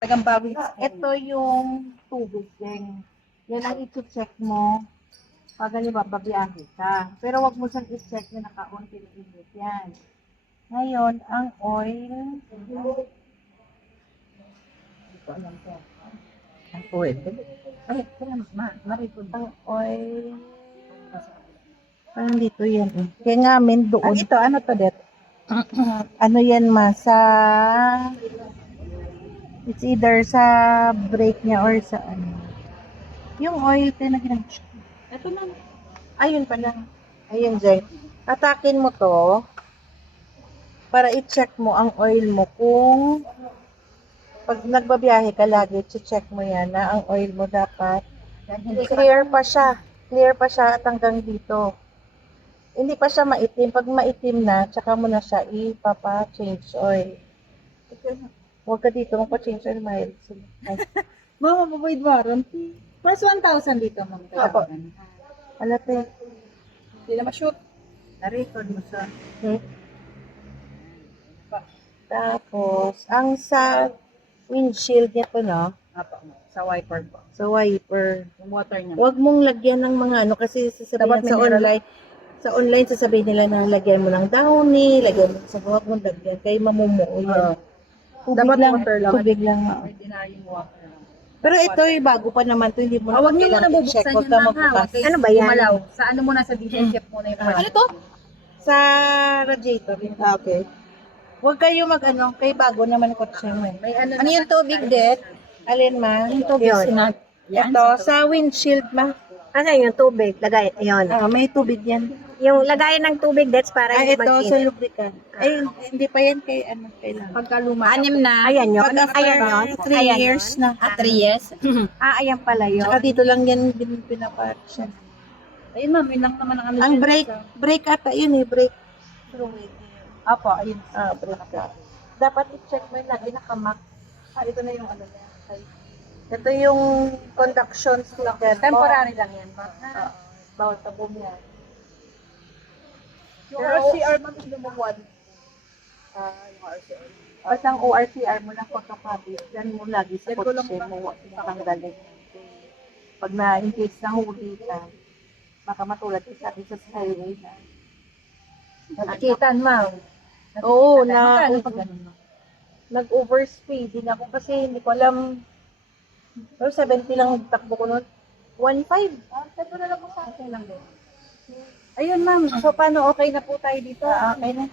Talagang bawi. Ito yung tubig din. Yan ang i-check mo pag halimbawa babiyahe ka. Pero wag mo siyang i-check na naka-on pinipindot yan. Ngayon, ang oil, hindi ko alam to. Ang oil. Ay, maripod. Ang oil, parang dito yan eh. Kaya nga amin doon. Ito, ano to, Det? Ano yan sa it's either sa brake niya or sa ano. Yung oil na ginagawa. Ito na. Ayun pala. Ayun, Jay. Atakin mo to para i-check mo ang oil mo kung pag nagbabiyahe ka lagi, i-check mo yan na ang oil mo dapat clear pa siya. Clear pa siya at hanggang dito. Hindi pa siya maitim. Pag maitim na, tsaka mo na siya ipapa-change oil. Huwag ka dito magpa-change oil, mild. Mama, mabaid warranty. Plus 1,000 dito, ma'am. Apo. Alate. Hindi na ma-shoot. Na-record mo sa... Tapos, ang sa windshield nito, no? Apo, sa wiper po. Sa wiper. Yung water niya. Huwag mong lagyan ng mga ano kasi sasabihin Dapat may sa mineral. online. Sa online sasabihin nila na lagyan mo ng downy, lagyan mo sa huwag mong lagyan kay mamumuo yan. Dapat water lang. Tubig lang. Oo. Ordinaryong water lang. Pero ito bago pa naman to, hindi mo Huwag niyo muna kailangan bubuksan i-check, yun huwag ka na magbukas. Ano ba yan? Gumalaw. Sa ano muna sa detail check muna yung Ano to? Sa radiator. Okay. Huwag kayo mag-ano, kay bago naman kotse mo. May ano, Ano yung tubig, Det? Alin ma? Yung tubig Yun. sinat. Yan. Ito, sa windshield ma. Asan yung tubig? Lagay, yun. May tubig yan. Yung lagayan ng tubig, that's para Ay, hindi ito sa mag-init. lubricant. Ay, hindi pa yan kay ano, kailangan. Pagkaluma. Anim na. Ayan yun. Pag Ayan yun. 3 Ayan years yun. na. 3 years? Ayan pala yun. Saka dito lang yan pinaparsyon. Ayun ma'am, yun lang naman ang ano. Ang dyan brake ata yun brake. Apo, ayun. Brake ka. Dapat i-check mo yung lagi nakamak. Ito na yung ano niya. Ito yung conduction sticker. Temporary lang yan, ma'am. Bawal sa boom yan. Yung RCR, ma'am, lumuwan. Yung RCR. Basta ang ORCR mo lang photocopy. Yan mo lagi sa Yan ko lang kotse ba? mo. Sa kang galing. Pag na in case na huli ka, baka matulad sa akin sa highway na. Nakikitan, ma'am. Oo, Magkano pag ganun, ma'am? nag-overspeed din ako kasi hindi ko alam. Pero 70 lang takbo ko nun. 1.5. Ito na lang po sa akin lang din. Ayun, ma'am. So, paano okay na po tayo dito? Okay na.